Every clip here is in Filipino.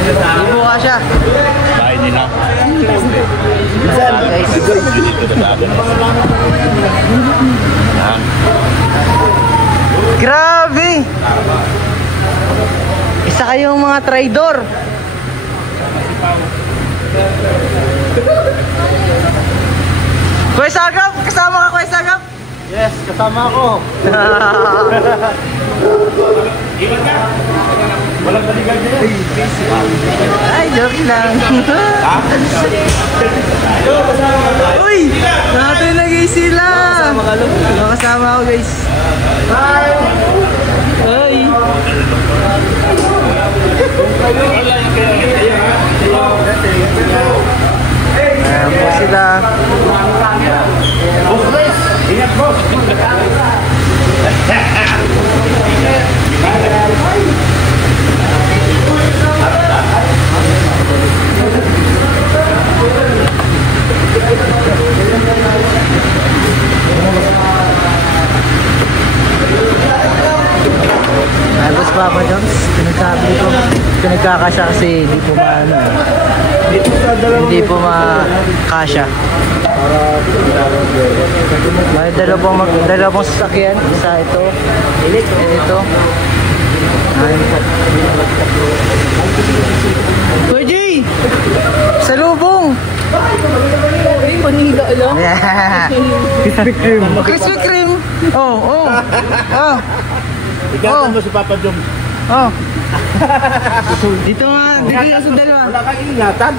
Hindi po kasya. Bahay nila. Guys. Grabe! Isa kayong mga traidor. Kuya Sagap! Kasama ka, Kuya Sagap? Yes, kasama ako. Walang balikan niya. Ay, joke lang. Uy! Natin lagi sila! Kasama ako, guys. Hi! Ayan po sila. Ingat, boss! Tapos Papa Jones, pinagsabi ko, pinagkakasya kasi hindi po maano. Hindi po makasya. May dalawang sasakyan. Isa ito. Ito. Kuya G! Salubong! Ay, Manila lang. Krispy Kreme. Krispy Kreme! Oh. Igatan mo si Papa Jom. Oh. Dito nga, dito sa dalawa. Wala kang ingatan.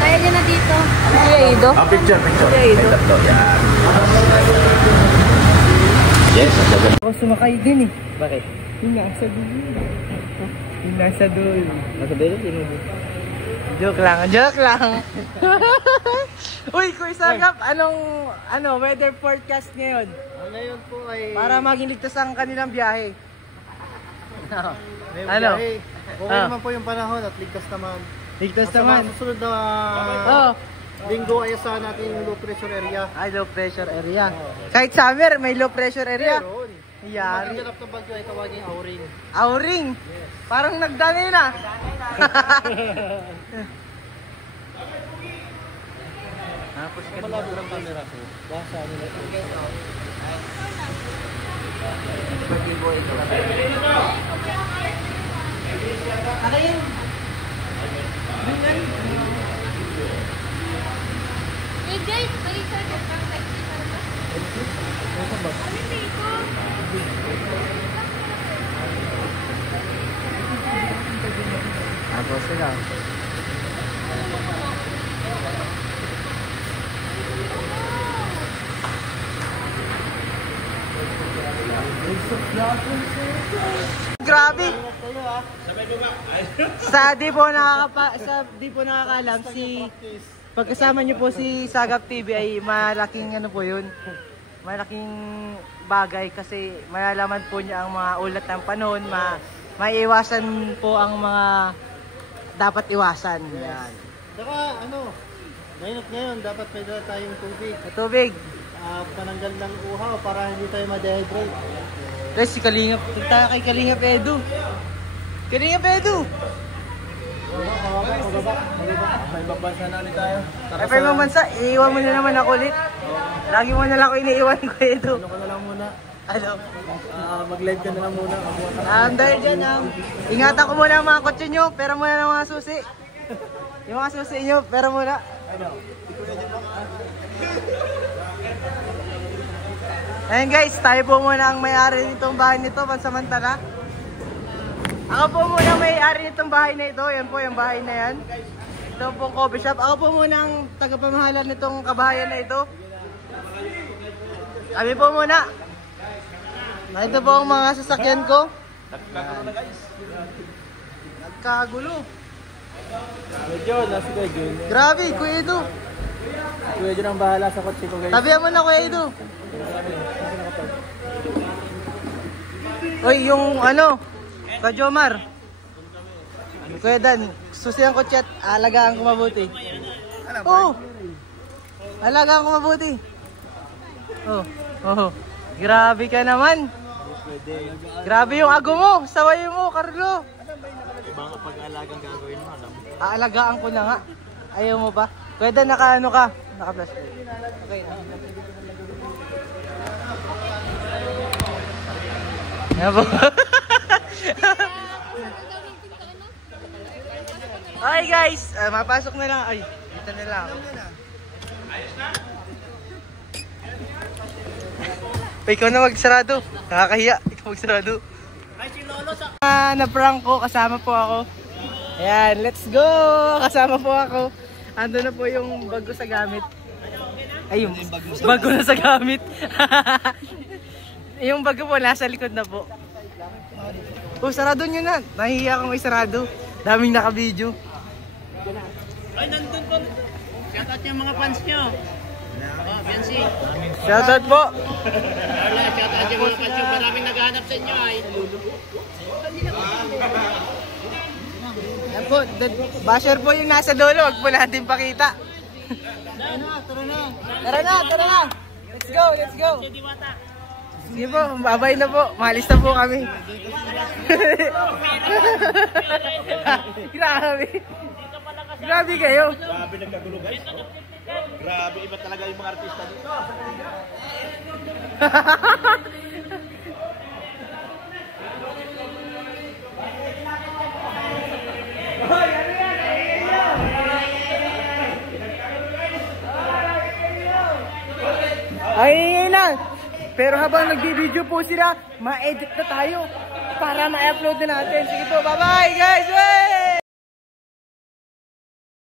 Kaya niya na dito. Kuya Ido. Picture. Kuya Ido. Yan. Yes, Ako sumakay din eh. bakit? Yung nasa dulo. Yung nasa dulo. Nasa dulo, sino mo? Joke lang. Uy, Kuya Sagap, anong weather forecast ngayon? Ngayon po ay... Para maging ligtas ang kanilang biyahe. May Ano? biyahe. Okay naman po yung panahon at ligtas naman. Ligtas Sa naman. mga susunod na linggo ay asahan natin yung low pressure area. Ay, low pressure area. Kahit summer, may low pressure area. Meron. Yari. Yung ganap ng bagyo ay tawagin Auring. Auring. Parang nagdani na. Tapos ka Malabo ng camera ko. Basa nila ito. Ano yun? Hey guys, balik sa akin. Tapos sila. Grabe. Sa di po nakakaalam si pagkasama niyo po si Sagap TV ay malaking ano po 'yun. Malaking bagay kasi malalaman po niya ang mga ulat ng panahon, maiiwasan po ang mga dapat iwasan. Yan. Saka ngayon dapat may dala tayong tubig. Tubig. Pananggal ng uhaw para hindi tayo ma-dehydrate. Guys, si Kalingap. Punta kay Kalingap Edu. Kalingap Edu! May babansa na ulit tayo. Ay, pero mga bansa, iiwan mo na naman ako ulit. Lagi mo na lang ako iniiwan ko, Edu. Ano ka na lang muna? Ano? Mag-live ka na lang muna. Dahil dyan, ingatan ko muna ang mga kotse nyo, pero muna ng mga susi. Yung mga susi nyo, pero muna. Ayun guys, tayo po muna ang may-ari nitong bahay nito, pansamantala. Ako po muna ang may-ari nitong bahay na ito. Yan po yung bahay na yan. Ito pong coffee shop. Ako po muna ang tagapamahalan nitong kabahayan na ito. Kami po muna. Ito po ang mga sasakyan ko. Nagkagulo. Medyo, nasa Kuya Jun. Grabe, Kuya Edu. Kuya Jun ang bahala sa kotse ko guys. Tabihan mo na, Kuya Edu. Uy, yung Kajomar. Kuya Dan, susi ang kotse at alagaan ko mabuti. Oo. Alagaan ko mabuti. Oh. Grabe ka naman. Pwede. Grabe yung ago mo. Saway mo, Carlo. Ibang pag-aalagang gagawin mo, alam mo. Aalagaan ko na nga. Ayaw mo ba? Pwede naka-ano ka? Naka-flash. Okay na. Yan po. Okay guys, mapasok na lang. Ay, dito na lang. Ikaw na magsarado. Nakakahiya. Ikaw magsarado. Na-prank ko. Kasama po ako. Ayan, let's go! Kasama po ako. Ando na po yung bago sa gamit. Ay, yung bago na sa gamit. Yung bago po, nasa likod na po. Oh, sarado nyo na. Nahihiya akong isarado. Daming naka-video. Ay, nandun po. Shout out yung mga fans nyo. Oh, Biancy. Shoutout po. Wala, shout out yung mga fans nyo. Maraming naghahanap sa inyo ay. Yan po, basher po yung nasa dulo. Huwag po natin pakita. Tara na. Let's go, let's go. Sige po, babay na po. Malis na po kami. Grabe kayo. Grabe nagkagulo guys. Grabe, iba talaga yung mga artista dito. Ay, na. Pero habang nagbi-video po sila, ma-edit na tayo para ma-upload na natin. Sige po, bye-bye guys!